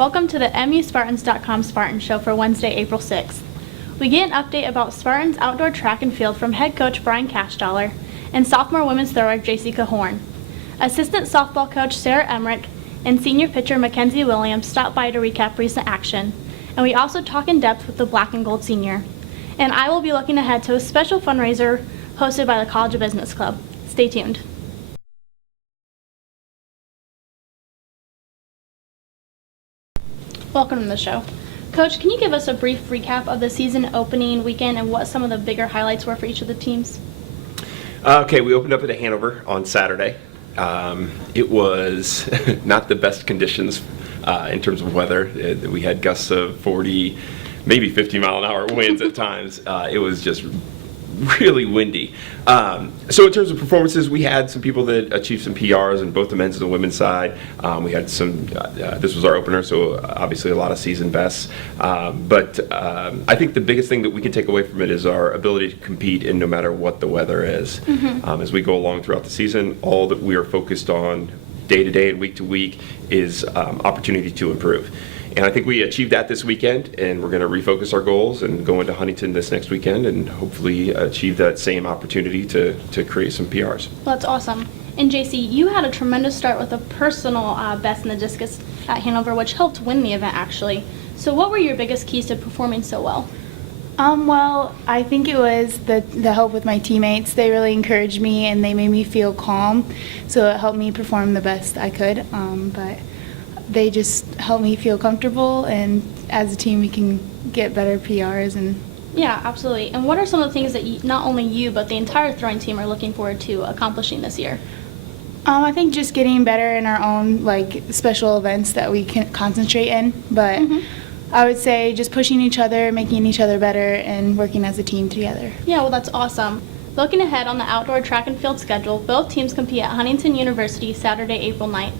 Welcome to the MUSpartans.com Spartan Show for Wednesday, April 6th. We get an update about Spartans outdoor track and field from head coach Brian Cashdollar and sophomore women's thrower Jacey Cauhorn. Assistant softball coach Sarah Emerich and senior pitcher MacKenzie Williams stopped by to recap recent action, and we also talk in depth with the black and gold senior. And I will be looking ahead to a special fundraiser hosted by the College of Business Club. Stay tuned. Welcome to the show. Coach, can you give us a brief recap of the season opening weekend and what some of the bigger highlights were for each of the teams? Okay, we opened up at Hanover on Saturday. It was not the best conditions in terms of weather. We had gusts of 40, maybe 50-mile-an-hour winds at times. It was just really windy. So in terms of performances, we had some people that achieved some PRs on both the men's and the women's side. We had some, this was our opener, so obviously a lot of season bests. But I think the biggest thing that we can take away from it is our ability to compete in no matter what the weather is. As we go along throughout the season, all that we are focused on day to day and week to week is opportunity to improve. And I think we achieved that this weekend, and we're going to refocus our goals and go into Huntington this next weekend and hopefully achieve that same opportunity to create some PRs. Well, that's awesome. And Jacey, you had a tremendous start with a personal best in the discus at Hanover, which helped win the event actually. So what were your biggest keys to performing so well? Well, I think it was the help with my teammates. They really encouraged me and they made me feel calm, so it helped me perform the best I could. But they just helped me feel comfortable, and as a team we can get better PRs. And yeah, absolutely. And what are some of the things that not only you but the entire throwing team are looking forward to accomplishing this year? I think just getting better in our own special events that we can concentrate in. But I would say just pushing each other, making each other better, and working as a team together. Yeah, well, that's awesome. Looking ahead on the outdoor track and field schedule, both teams compete at Huntington University Saturday, April 9th.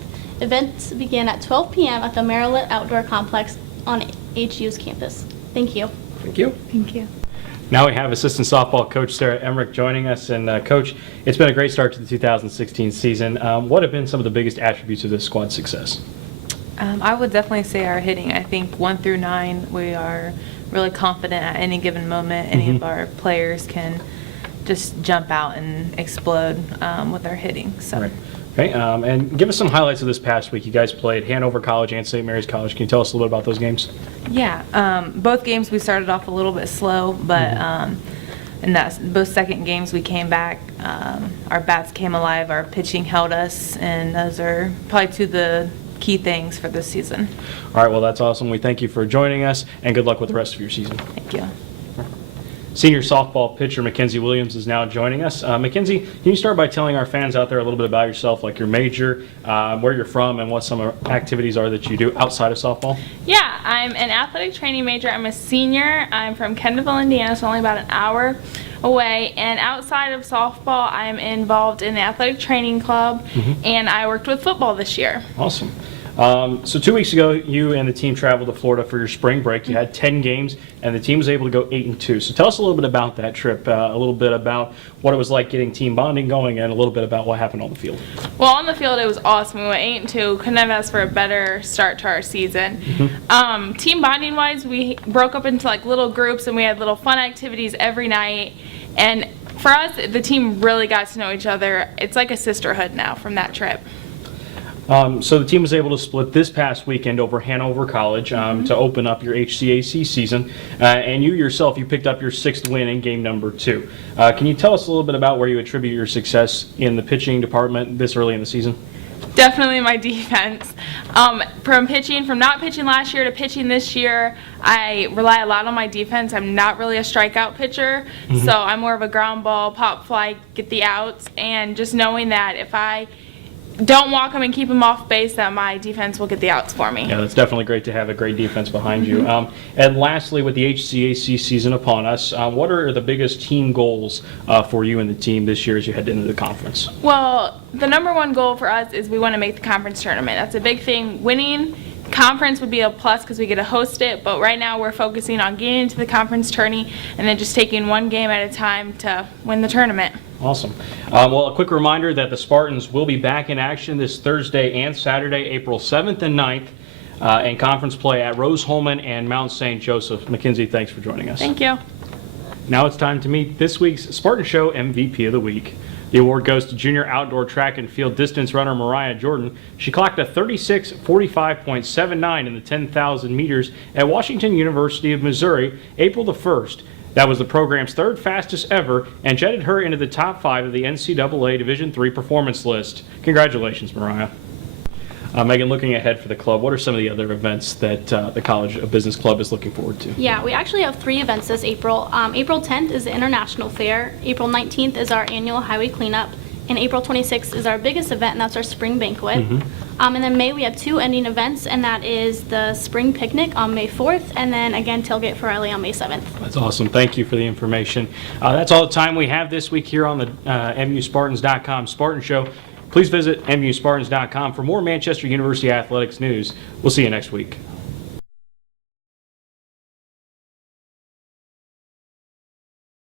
Events begin at 12 p.m. at the Maryland Outdoor Complex on HU's campus. Thank you. Thank you. Thank you. Now we have assistant softball coach Sarah Emerich joining us. And Coach, it's been a great start to the 2016 season. What have been some of the biggest attributes of this squad's success? I would definitely say our hitting. I think 1 through 9, we are really confident at any given moment. Any of our players can just jump out and explode with our hitting. So. Right. Okay, and give us some highlights of this past week. You guys played Hanover College and St. Mary's College. Can you tell us a little bit about those games? Yeah, both games we started off a little bit slow, but in both second games we came back. Our bats came alive, our pitching held us, and those are probably two of the key things for this season. All right, well, that's awesome. We thank you for joining us, and good luck with the rest of your season. Thank you. Senior softball pitcher MacKenzie Williams is now joining us. MacKenzie, can you start by telling our fans out there a little bit about yourself, like your major, where you're from, and what some activities are that you do outside of softball? Yeah, I'm an athletic training major. I'm a senior. I'm from Kendallville, Indiana, so only about an hour away. And outside of softball, I'm involved in the athletic training club, and I worked with football this year. Awesome. So 2 weeks ago, you and the team traveled to Florida for your spring break. You had 10 games, and the team was able to go 8-2. So tell us a little bit about that trip, a little bit about what it was like getting team bonding going, and a little bit about what happened on the field. Well, on the field, it was awesome. We went 8-2. Couldn't have asked for a better start to our season. Team bonding-wise, we broke up into little groups, and we had little fun activities every night. And for us, the team really got to know each other. It's like a sisterhood now from that trip. So the team was able to split this past weekend over Hanover College to open up your HCAC season. And you yourself, you picked up your 6th win in game number 2. Can you tell us a little bit about where you attribute your success in the pitching department this early in the season? Definitely my defense. From not pitching last year to pitching this year, I rely a lot on my defense. I'm not really a strikeout pitcher, so I'm more of a ground ball, pop fly, get the outs, and just knowing that if I don't walk them and keep them off base, that my defense will get the outs for me. Yeah, that's definitely great to have a great defense behind you. And lastly, with the HCAC season upon us, what are the biggest team goals for you and the team this year as you head into the conference? Well, the number one goal for us is we want to make the conference tournament. That's a big thing. Winning conference would be a plus because we get to host it, but right now we're focusing on getting into the conference tourney and then just taking one game at a time to win the tournament. Awesome. Well, a quick reminder that the Spartans will be back in action this Thursday and Saturday, April 7th and 9th. and conference play at Rose Holman and Mount St. Joseph. MacKenzie, thanks for joining us. Thank you. Now it's time to meet this week's Spartan Show MVP of the Week. The award goes to junior outdoor track and field distance runner Mariah Jordan. She clocked a 36:45.79 in the 10,000 meters at Washington University of Missouri, April the 1st. That was the program's third fastest ever and jetted her into the top 5 of the NCAA Division III performance list. Congratulations, Mariah. Megan, looking ahead for the club, what are some of the other events that the College of Business Club is looking forward to? Yeah, we actually have 3 events this April. April 10th is the International Fair. April 19th is our annual Highway Cleanup. And April 26th is our biggest event, and that's our Spring Banquet. And then May, we have 2 ending events, and that is the Spring Picnic on May 4th, and then again, Tailgate for Riley on May 7th. That's awesome. Thank you for the information. That's all the time we have this week here on the MUSpartans.com Spartan Show. Please visit MUSpartans.com for more Manchester University athletics news. We'll see you next week.